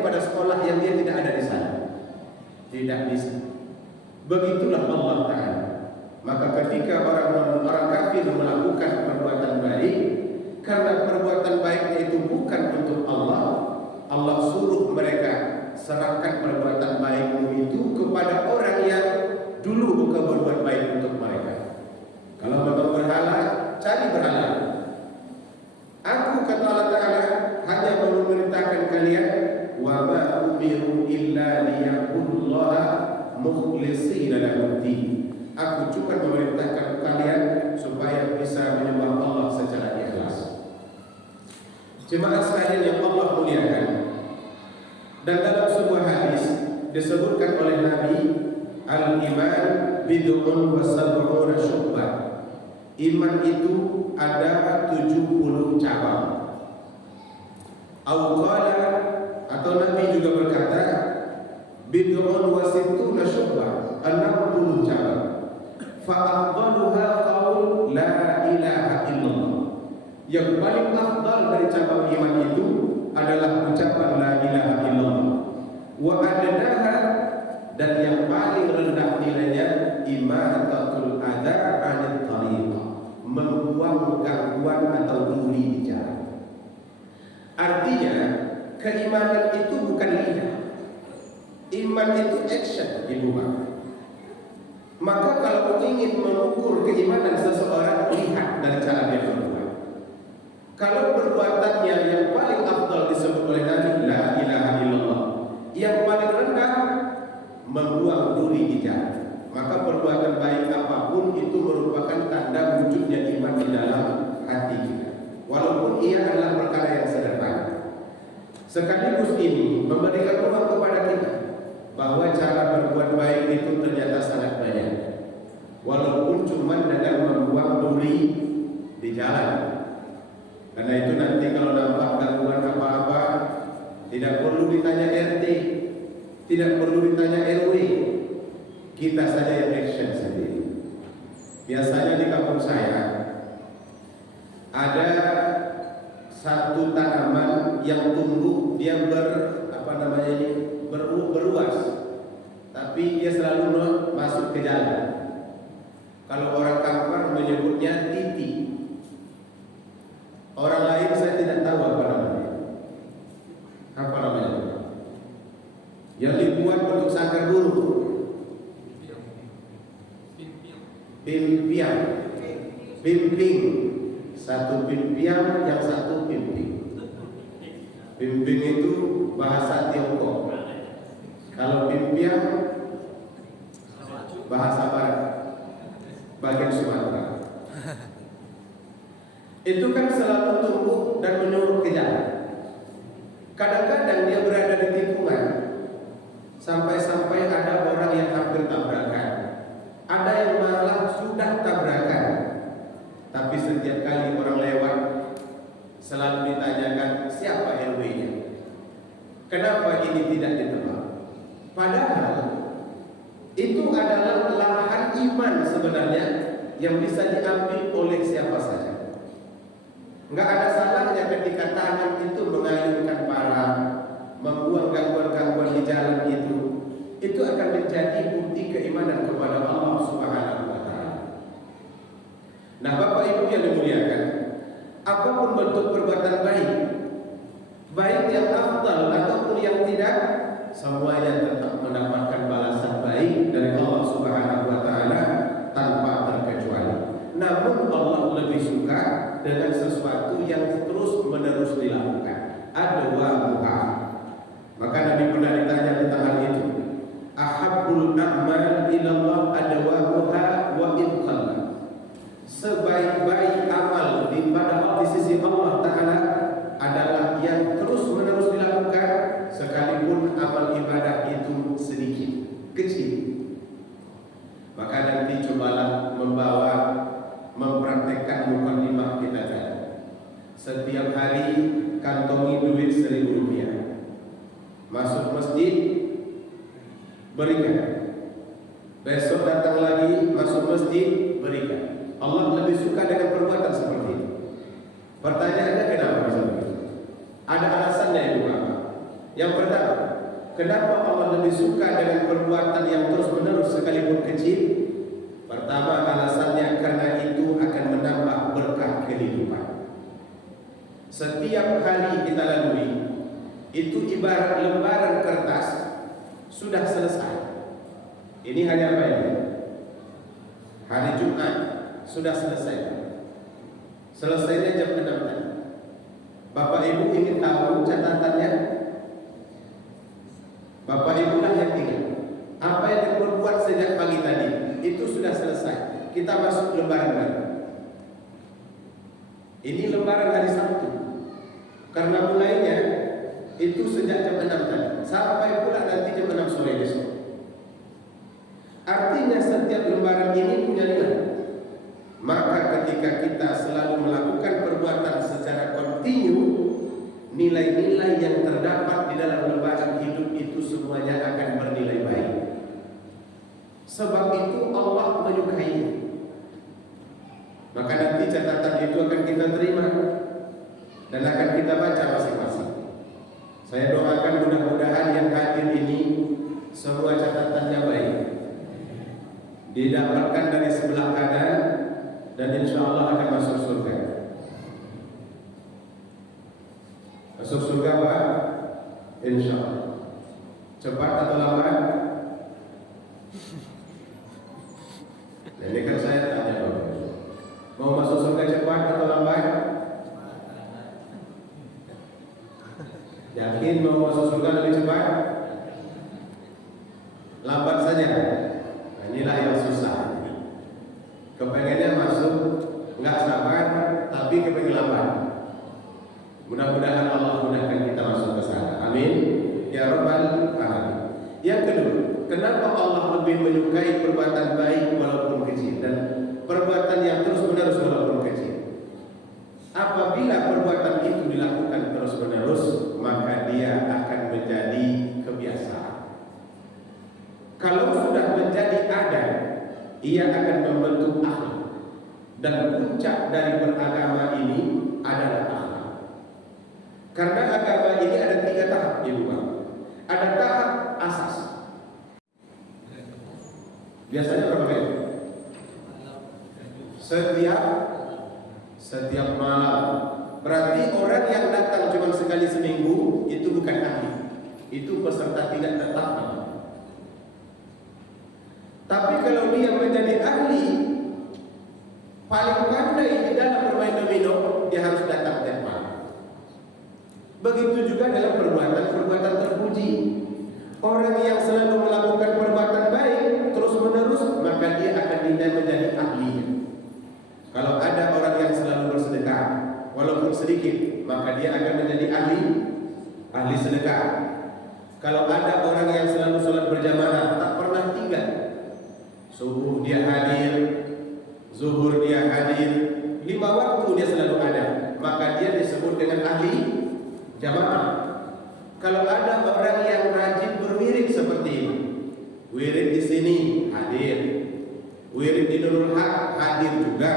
pada sekolah yang dia tidak ada di sana. Tidak bisa. Begitulah Allah Ta'ala. Maka ketika orang kafir melakukan perbuatan baik, karena perbuatan baiknya itu bukan untuk Allah, Allah suruh mereka serahkan perbuatan baikmu itu kepada orang yang dulu engkau berbuat baik untuk mereka. Kalau memang berhala, cari berhala. Aku, kata Allah Ta'ala, hanya memerintahkan kalian, wa ma umiru illa liya'budullaha mukhlishina lahu-d-din. Aku cuma memerintahkan kalian supaya bisa menyembah Allah secara ikhlas. Jemaah sekalian yang Allah muliakan, dan dalam sebuah hadis disebutkan oleh Nabi, al-iman bid'un wa sab'una syu'bah. Iman itu ada 70 cabang. Qala, atau Nabi juga berkata, bid'un wa sittuna syu'bah, 60 cabang. Fa'afdaluha qaul la ilaha illallah. Yang paling afdal dari cabang iman itu adalah ucapan la ilaha illallah. Wa adnaha, dan yang paling rendah nilainya imatatul adza 'anil tariq, membuang gangguan atau duri di jalan. Artinya keimanan itu bukan lidah. Iman itu action di rumah. Maka kalau ingin mengukur keimanan seseorang, lihat dari cara dia berbuat. Kalau perbuatannya yang paling afdal disebut oleh Nabi la ilaha illallah, yang paling rendah membuang duri di jalan, maka perbuatan baik apapun itu merupakan tanda wujudnya iman di dalam hati kita, walaupun ia adalah perkara yang sederhana. Sekaligus ini memberikan ruang kepada kita bahwa cara berbuat baik itu ternyata sangat banyak, walaupun cuma dengan membuang duri di jalan. Karena itu nanti kalau nampak gangguan apa-apa, tidak perlu ditanya RT, tidak perlu ditanya RW, kita saja yang action sendiri. Biasanya di kampung saya ada satu tanaman yang tumbuh, dia beruas, tapi dia selalu masuk ke jalan. Kalau orang kampung menyebutnya titi. Orang lain saya tidak tahu apa namanya. Apa namanya? Yang dibuat untuk sangkar burung. Pimpiang. Pimping. Satu pimpiang, yang satu pimping. Pimping itu bahasa Tiongkok. Kalau pimpiang bahasa Barat, bagian Sumatera. Itu kan selalu tumbuh dan menyuruh ke jalan. Kadang-kadang dia berada di tikungan, sampai-sampai ada orang yang hampir tabrakan, ada yang malah sudah tabrakan. Tapi setiap kali orang lewat selalu ditanyakan siapa RW-nya, kenapa ini tidak ditebang. Padahal itu adalah lahan iman sebenarnya yang bisa diambil oleh siapa saja. Enggak ada salahnya ketika tangan itu mengayunkan parang, membuang gangguan-gangguan di jalan itu akan menjadi bukti keimanan kepada Allah Subhanahu wa Ta'ala. Nah, Bapak Ibu yang dimuliakan, apapun bentuk perbuatan baik, baik yang afdal ataupun yang tidak, semuanya tetap mendapatkan balasan baik dari Allah Subhanahu wa Ta'ala tanpa terkecuali. Namun Allah lebih suka dengan sesuatu yang terus menerus dilakukan. Adwamuha. Maka Nabi pernah ditanya tentang hal itu. Ahabbul a'mal ilallah adwamuha wa in qalla. Sebaik-baik amal di sisi Allah Ta'ala adalah yang terus menerus dilakukan, sekalipun amal ibadah itu sedikit, kecil. Maka nanti cobalah mempraktekkan mukadimah kita tadi. Setiap hari kantongi duit 1.000 rupiah. Masuk masjid, berikan. Besok datang lagi, masuk masjid, berikan. Allah lebih suka dengan perbuatan seperti itu. Pertanyaannya kenapa bisa begitu? Ada alasannya, Ibu Bapak. Yang pertama, kenapa Allah lebih suka dengan perbuatan yang terus-menerus sekalipun kecil? Pertama, alasannya karena itu akan menambah berkah kehidupan. Setiap hari kita lalui itu ibarat lembaran kertas sudah selesai. Ini hari apa ini? Hari Jumat sudah selesai. Selesainya jam 6 tadi. Bapak Ibu ingin tahu catatannya? Bapak Ibu lah yang ingat. Apa yang diperbuat sejak pagi tadi itu sudah selesai. Kita masuk lembaran baru. Ini lembaran hari Sabtu. Karena mulainya itu sejak jam 6 tadi sampai pula nanti jam 6 sore besok. Artinya setiap lembaran ini punya nilai. Maka ketika kita selalu melakukan perbuatan secara kontinu, nilai-nilai yang terdapat di dalam lembaran hidup itu semuanya akan bernilai baik. Sebab itu Allah menyukainya. Maka nanti catatan itu akan kita terima dan akan kita baca masing-masing. Saya doakan mudah-mudahan yang hadir ini semua catatannya baik, didapatkan dari sebelah kanan, dan insya Allah akan masuk surga. Masuk surga Pak? Insya Allah. Cepat atau lambat? Nah, ini kan saya tanya Bapak, mau masuk surga cepat atau lambat? Yakin mau masuk surga lebih cepat? Lambat saja. Nah, inilah yang susah. Kepengennya masuk, nggak sabar, tapi kepengen lambat. Mudah-mudahan Allah mudahkan kita masuk ke sana. Amin. Ya Rabbal Alamin. Yang kedua, kenapa Allah lebih menyukai perbuatan baik walaupun kecil dan perbuatan yang terus-menerus walaupun kecil? Apabila perbuatan itu dilakukan terus-menerus, maka dia akan menjadi kebiasaan. Kalau sudah menjadi adat, ia akan membentuk akhlak. Dan puncak dari beragama ini adalah akhlak. Karena agama ini ada 3 tahap, Ibu Bapak. Ada tahap asas. Biasanya berapa kali? Setiap malam. Berarti orang yang datang cuma sekali seminggu itu bukan ahli. Itu peserta tidak tetap. Tapi kalau dia menjadi ahli, paling pandai di dalam bermain domino, dia harus datang tiap malam. Begitu juga dalam perbuatan terpuji. Orang yang selalu melakukan perbuatan baik terus-menerus, maka dia akan dinilai menjadi ahli. Kalau ada orang yang selalu bersedekah, walaupun sedikit, maka dia akan menjadi ahli sedekah. Kalau ada orang yang selalu sholat berjamaah, tak pernah tinggal, subuh dia hadir, zuhur dia hadir, 5 waktu dia selalu ada, maka dia disebut dengan ahli jamaah. Kalau ada orang yang rajin berwirid seperti ini, wirid di sini hadir, wirid di Nurul Haq hadir juga,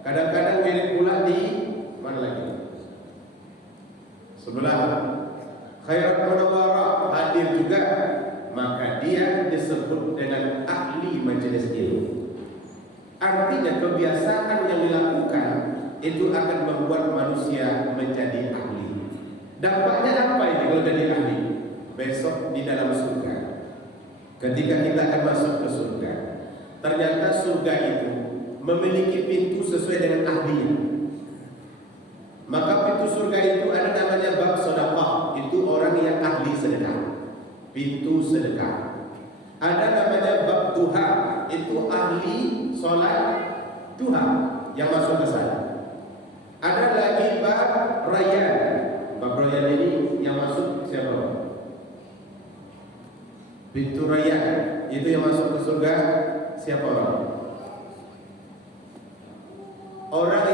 kadang-kadang wirid pula di mana lagi? Sebelah Khairat Munawwarah hadir juga, maka dia disebut dengan ahli majelis ilmu. Artinya kebiasaan yang dilakukan itu akan membuat manusia menjadi ahli. Dampaknya apa ini kalau jadi ahli? Besok di dalam surga, ketika kita akan masuk ke surga, ternyata surga itu memiliki pintu sesuai dengan ahlinya. Maka pintu surga itu ada namanya bab sedekah, itu orang yang ahli sedekah, pintu sedekah. Ada namanya bab duha, itu ahli sholat duha yang masuk ke sana. Ada lagi bab rayyan. Bab rayyan ini yang masuk siapa? Pintu rayyan itu yang masuk ke surga siapa orang? Orang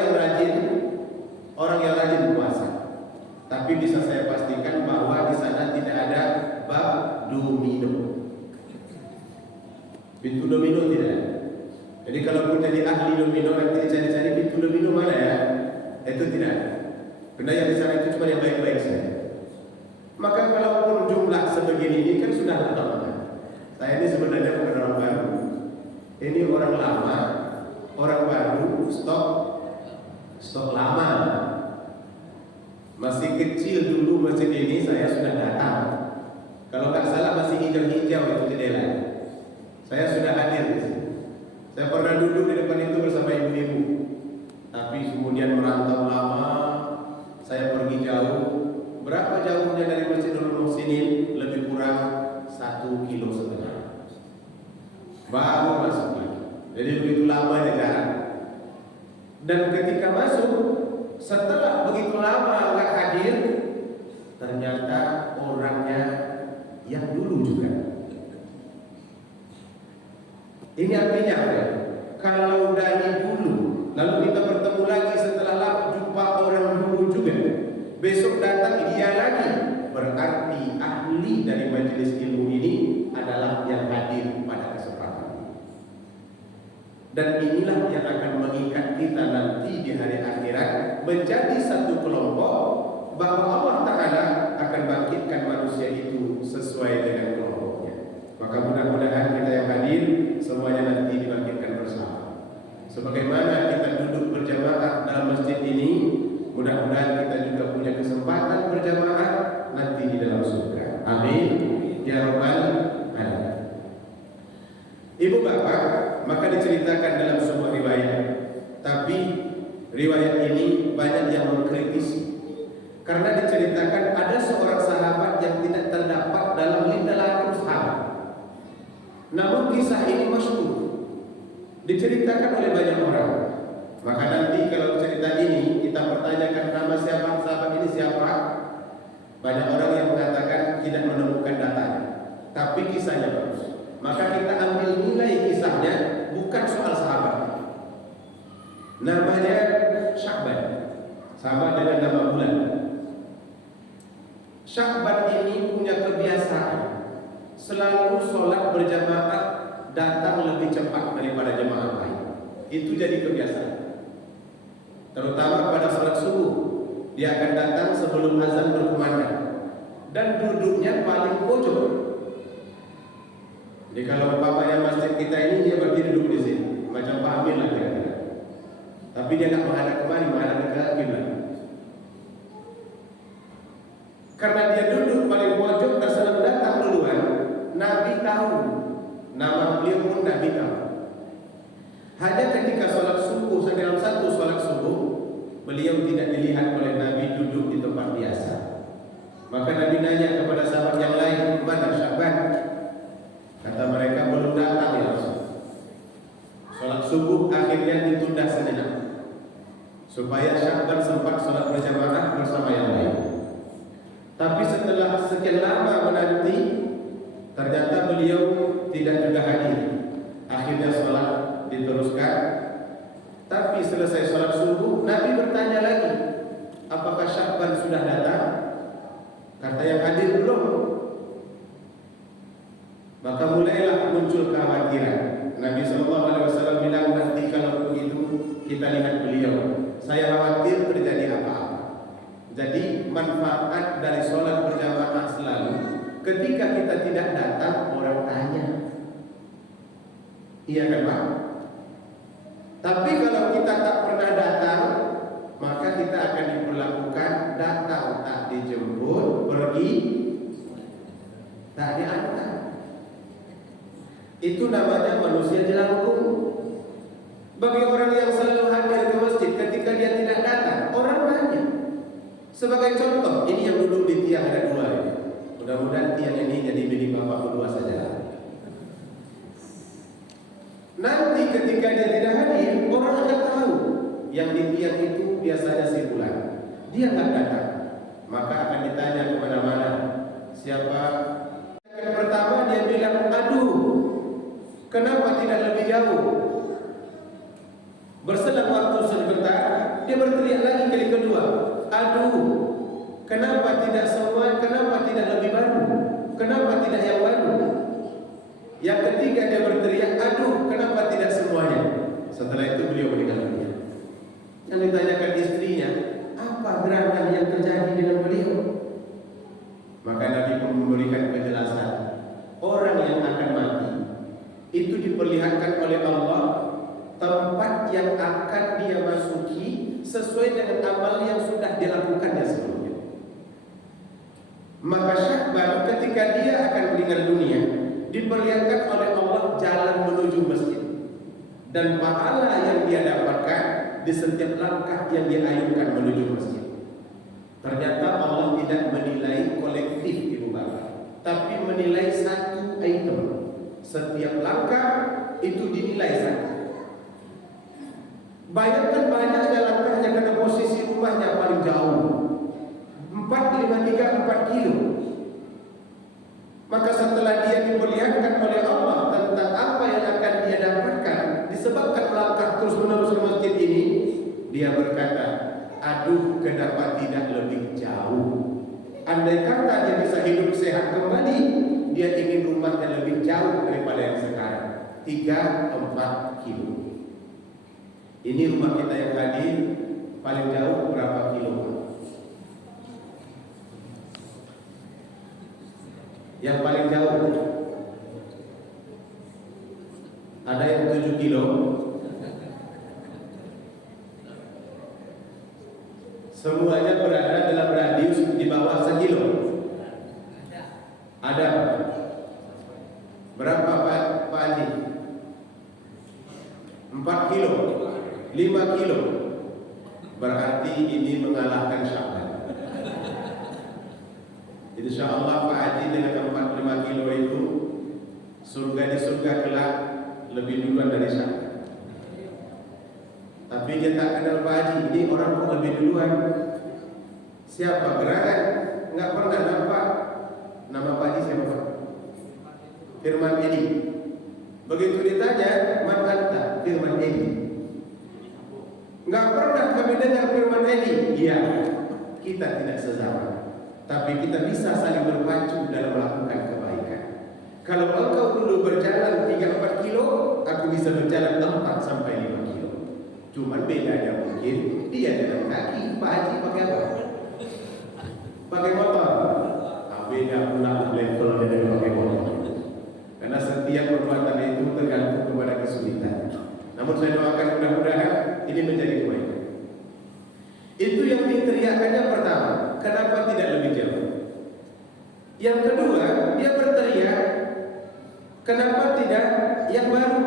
yang rajin puasa. Tapi bisa saya pastikan bahwa di sana tidak ada bab domino. Pintu domino tidak ada. Jadi kalau pun jadi ahli domino, nanti dicari-cari pintu domino mana ya? Itu tidak ada. Karena yang di sana itu cuma yang baik-baik saja. Maka kalaupun jumlah sebegini ini kan sudah lama. Saya ini sebenarnya bukan orang baru. Ini orang lama, orang baru, stok lama. Masih kecil dulu masjid ini saya sudah datang. Kalau nggak salah masih hijau-hijau itu jendela. Saya sudah hadir di sini. Saya pernah duduk di depan itu bersama ibu-ibu. Tapi kemudian merantau lama, saya pergi jauh. Berapa jauhnya dari Masjidul Muhsinin? Lebih kurang 1,5 kilo. Baru masuk lagi. Jadi begitu lamanya jarak. Dan ketika masuk, setelah begitu lama nggak hadir, ternyata orangnya yang dulu juga. Ini artinya apa ya? Kalau dari dulu, lalu kita bertemu lagi setelah lama jumpa orang dulu juga, besok datang dia lagi, berarti ahli dari majelis ilmu ini adalah yang hadir pada kesempatan. Dan inilah yang akan mengikat kita nanti di hari akhirat menjadi satu kelompok, bahwa Allah Ta'ala akan bangkitkan manusia itu sesuai dengan kelompoknya. Maka mudah-mudahan kita yang hadir semuanya nanti dibangkitkan bersama. Sebagaimana kita duduk berjamaah dalam masjid ini, mudah-mudahan kita juga punya kesempatan berjamaah nanti di dalam surga. Amin ya rabbal alamin. Ibu bapak, maka diceritakan dalam sebuah riwayat, tapi riwayat ini banyak yang mengkritisi karena diceritakan ada seorang sahabat yang tidak terdapat dalam literatur sahabat. Namun kisah ini masyhur, diceritakan oleh banyak orang. Maka nanti kalau cerita ini kita pertanyakan nama siapa sahabat ini siapa, banyak orang yang mengatakan tidak menemukan datanya, tapi kisahnya bagus. Maka kita ambil nilai kisahnya, bukan soal sahabat. Namanya Sya'ban, sama dengan nama bulan. Sya'ban ini punya kebiasaan selalu sholat berjamaah datang lebih cepat daripada jemaah lain. Itu jadi kebiasaan. Terutama pada sholat subuh, dia akan datang sebelum azan berkumandang dan duduknya paling pojok. Jadi kalau umpamanya masjid kita ini, dia berdiri duduk di sini, macam Pak Amin lah kira-kira. Tapi dia nggak menghadap kemari, menghadap ke kiblat. Karena dia duduk paling pojok dan sedang datang duluan, Nabi tahu, nama beliau pun Nabi tahu. Hanya ketika sholat subuh, dalam satu sholat subuh, beliau tidak dilihat oleh Nabi duduk di tempat biasa. Maka Nabi nanya kepada sahabat yang lain, mana Sya'ban? Kata mereka, belum datang ya Rasul. Sholat subuh akhirnya ditunda sejenak supaya Sya'ban sempat sholat berjamaah bersama yang lain. Tapi setelah sekian lama menanti, ternyata beliau tidak juga hadir. Akhirnya sholat diteruskan. Tapi selesai sholat subuh, Nabi bertanya lagi, apakah Sya'ban sudah datang? Kata yang hadir belum. Maka mulailah muncul kekhawatiran. Nabi SAW bilang, nanti kalau begitu kita lihat beliau, saya khawatir terjadi apa-apa. Jadi manfaat dari sholat berjamaah selalu, ketika kita tidak datang, orang tanya, iya kan Pak? Tapi kalau kita tak pernah datang, maka kita akan diperlakukan datang tak dijemput, pergi tak diantar. Itu namanya manusia jelangkung. Bagi orang yang selalu hadir ke masjid, ketika dia tidak datang, orang banyak. Sebagai contoh, ini yang duduk di tiang ada dua ini. Mudah-mudahan tiang ini jadi milik bapak berdua saja. Nanti ketika dia tidak hadir, orang akan tahu yang di tiang itu biasanya si bulan. Dia nggak datang, maka akan ditanya kemana-mana. Siapa? Yang pertama dia bilang, aduh, kenapa tidak lebih jauh? Berselang waktu sebentar, dia berteriak lagi kali kedua, aduh, kenapa tidak semua? Kenapa tidak lebih baru? Kenapa tidak yang baru? Yang ketiga dia berteriak, aduh, kenapa tidak semuanya? Setelah itu beliau meninggal dunia. Yang ditanyakan istrinya, apa gerangan yang terjadi dengan beliau? Maka amal yang sudah dilakukannya sebelumnya. Maka syahban ketika dia akan meninggal dunia diperlihatkan oleh Allah jalan menuju masjid, dan pahala yang dia dapatkan di setiap langkah yang dia ayunkan menuju masjid. Ternyata Allah tidak menilai kolektif ibu bapak, tapi menilai satu item. Setiap langkah itu dinilai satu. Bayangkan banyaknya langkahnya karena posisi rumahnya paling jauh, 4 kilo. Maka setelah dia diperlihatkan oleh Allah tentang apa yang akan dia dapatkan disebabkan melangkah terus menerus ke masjid ini, dia berkata, aduh, kenapa tidak lebih jauh? Andai kata dia bisa hidup sehat kembali, dia ingin rumahnya lebih jauh daripada yang sekarang, 3-4 kilo. Ini rumah kita yang hadir paling jauh berapa kilo? Yang paling jauh ada yang 7 kilo. Semuanya berada dalam radius di bawah 1 kilo. Ada berapa Pak Haji? 4 kilo, 5 kilo. Berarti ini mengalahkan Sya'ban. Insyaallah Pak Haji dengan 4-5 kilo itu surga di surga kelak lebih duluan dari Sya'ban. Tapi dia tak kenal Pak Haji, ini orang kok lebih duluan. Siapa? Gerangan? Enggak pernah nampak. Nama Pak Haji siapa? Firman Edi. Begitu ditanya, man anta? Firman Edi. Enggak pernah kami dengar Firman Edi. Iya, kita tidak sezaman, tapi kita bisa saling berpacu dalam melakukan kebaikan. Kalau engkau dulu berjalan 3-4 kilo, aku bisa berjalan 4-5 kilo. Cuman bedanya mungkin dia jalan kaki, Pak Haji pakai apa? Pakai motor. Beda pula levelnya dengan pakai motor. Karena setiap perbuatan itu tergantung kepada kesulitan. Namun saya doakan mudah-mudahan ini menjadi kebaikan. Itu yang diteriakannya pertama. Kenapa tidak lebih jauh? Yang kedua, dia berteriak, kenapa tidak yang baru?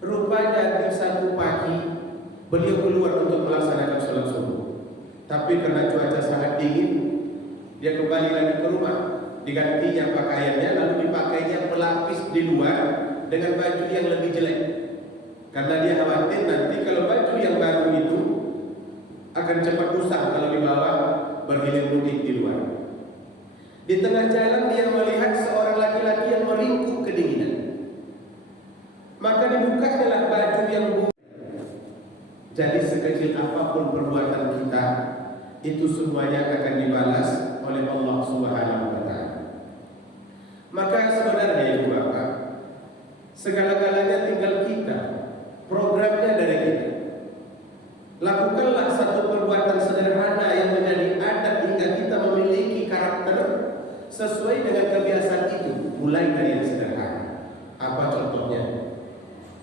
Rupanya di satu pagi beliau keluar untuk melaksanakan sholat subuh. Tapi karena cuaca sangat dingin, dia kembali lagi ke rumah. Digantinya pakaiannya, lalu dipakainya pelapis di luar dengan baju yang lebih jelek. Karena dia khawatir nanti kalau baju yang baru itu akan cepat rusak kalau dibawa berhilir mudik di luar. Di tengah jalan dia melihat seorang laki-laki yang meringkuk kedinginan. Maka dibukalah baju yang buruk. Jadi sekecil apapun perbuatan kita, itu semuanya akan dibalas oleh Allah Subhanahu wa Ta'ala. Maka sebenarnya ibu bapak, segala-galanya tinggal kita, programnya dari kita. Lakukanlah satu perbuatan sederhana yang menjadi adat hingga kita memiliki karakter sesuai dengan kebiasaan itu. Mulai dari yang sederhana. Apa contohnya?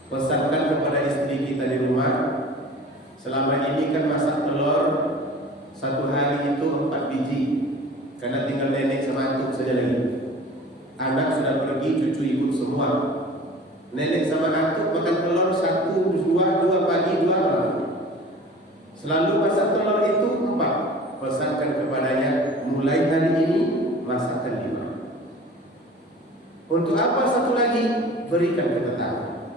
Pesankan kepada istri kita di rumah, selama ini kan masak telur satu hari itu 4 biji, karena tinggal nenek sama antuk saja lagi. Anak sudah pergi, cucu ikut semua. Nenek sama antuk makan telur 1-2 pagi 2 malam. Selalu masak telur itu 4. Pesankan kepadanya, mulai hari ini masakkan 5. Untuk apa satu lagi? Berikan ke tetangga.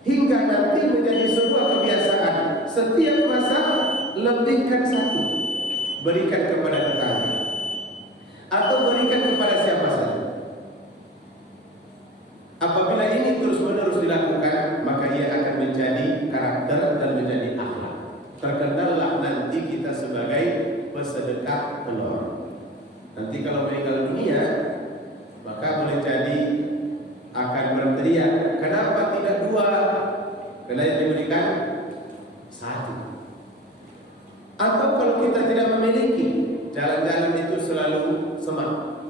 Hingga nanti menjadi sebuah kebiasaan. Setiap masak lebihkan 1, berikan kepada tetangga atau berikan kepada siapa saja. Apabila ini terus-menerus dilakukan, maka ia akan menjadi karakter dan menjadi akhlak. Terkenallah nanti kita sebagai pesedekah telur. Nanti kalau meninggal dunia, maka boleh jadi akan berteriak, kenapa tidak 2? Karena yang diberikan 1. Atau kalau kita tidak memiliki, jalan-jalan itu selalu semangat.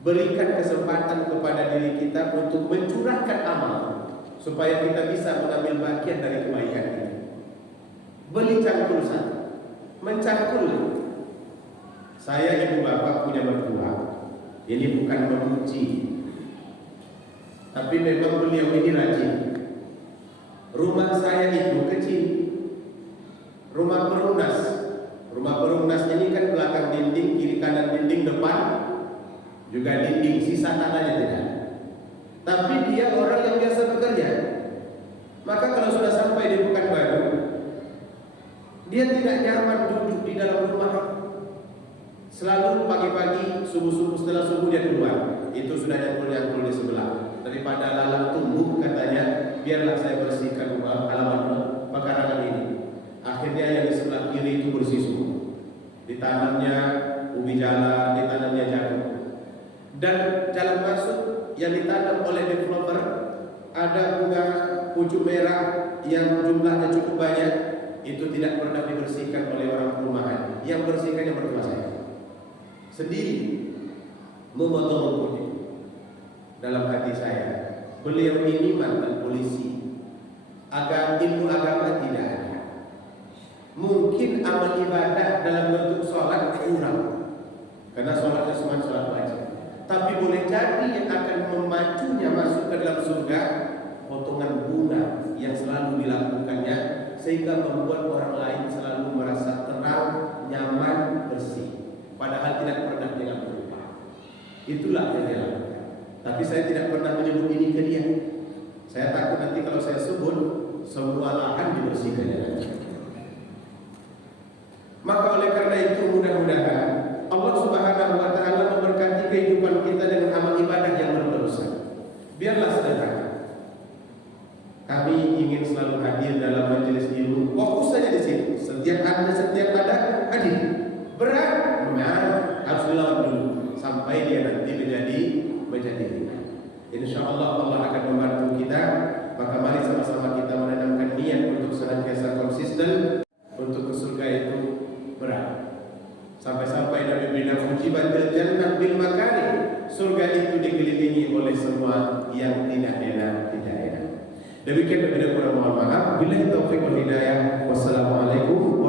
Berikan kesempatan kepada diri kita untuk mencurahkan amal supaya kita bisa mengambil bagian dari kebaikan ini. beli cangkul satu, mencangkul. Saya ibu bapak punya mertua, ini bukan memuji, tapi memang beliau ini rajin. Rumah saya itu kecil, rumah perumnas. Rumah perumnas ini kan belakang dinding, kiri kanan dinding, depan juga dinding, sisa tanahnya tidak. Tapi dia orang yang biasa bekerja. Maka kalau sudah sampai di Pekanbaru, dia tidak nyaman duduk di dalam rumah. Selalu pagi-pagi, subuh-subuh, setelah subuh dia keluar. Itu sudah nyangkul-nyangkul di sebelah. Daripada lalat tumbuh katanya, biarlah saya bersihkan rumah halaman pekarangan ini. Akhirnya yang di sebelah kiri itu bersih semua. Ditanamnya ubi jalan, ditanamnya jagung. Dan jalan masuk yang ditanam oleh developer ada bunga pucuk merah yang jumlahnya cukup banyak. Itu tidak pernah dibersihkan oleh orang perumahan. Yang bersihkannya mertua saya sendiri, memotong rumput. Dalam hati saya, beliau ini mantan polisi, ilmu agama tidak ada. Mungkin amal ibadah dalam bentuk sholat kurang, karena sholatnya cuma sholat wajib. Tapi boleh jadi yang akan memacunya masuk ke dalam surga, potongan bunga yang selalu dilakukannya, sehingga membuat orang lain selalu merasa tenang, nyaman, bersih. Padahal tidak pernah dengan berubah. Itulah yang dia lakukan. Tapi saya tidak pernah menyebut ini ke dia. Saya takut nanti kalau saya sebut, semua lahan dibersihkan. Maka oleh karena itu mudah-mudahan Allah Subhanahu wa Ta'ala memberkati kehidupan kita dengan amal ibadah yang berterusan. Biarlah sederhana. Kami ingin selalu hadir dalam majelis ilmu. Fokus saja di sini. Setiap ada hadir. Berat, harus dilawan dulu sampai dia nanti menjadi. Insyaallah Allah akan membantu kita. Maka mari sama-sama kita menanamkan niat untuk senantiasa konsisten untuk ke surga itu berat. Sampai-sampai Nabi bilang ujibatil jannah bil makari. Surga itu dikelilingi oleh semua yang tidak enak. Demikian lebih kurang mohon maaf. Billahi taufiq wal hidayah. Wassalamualaikum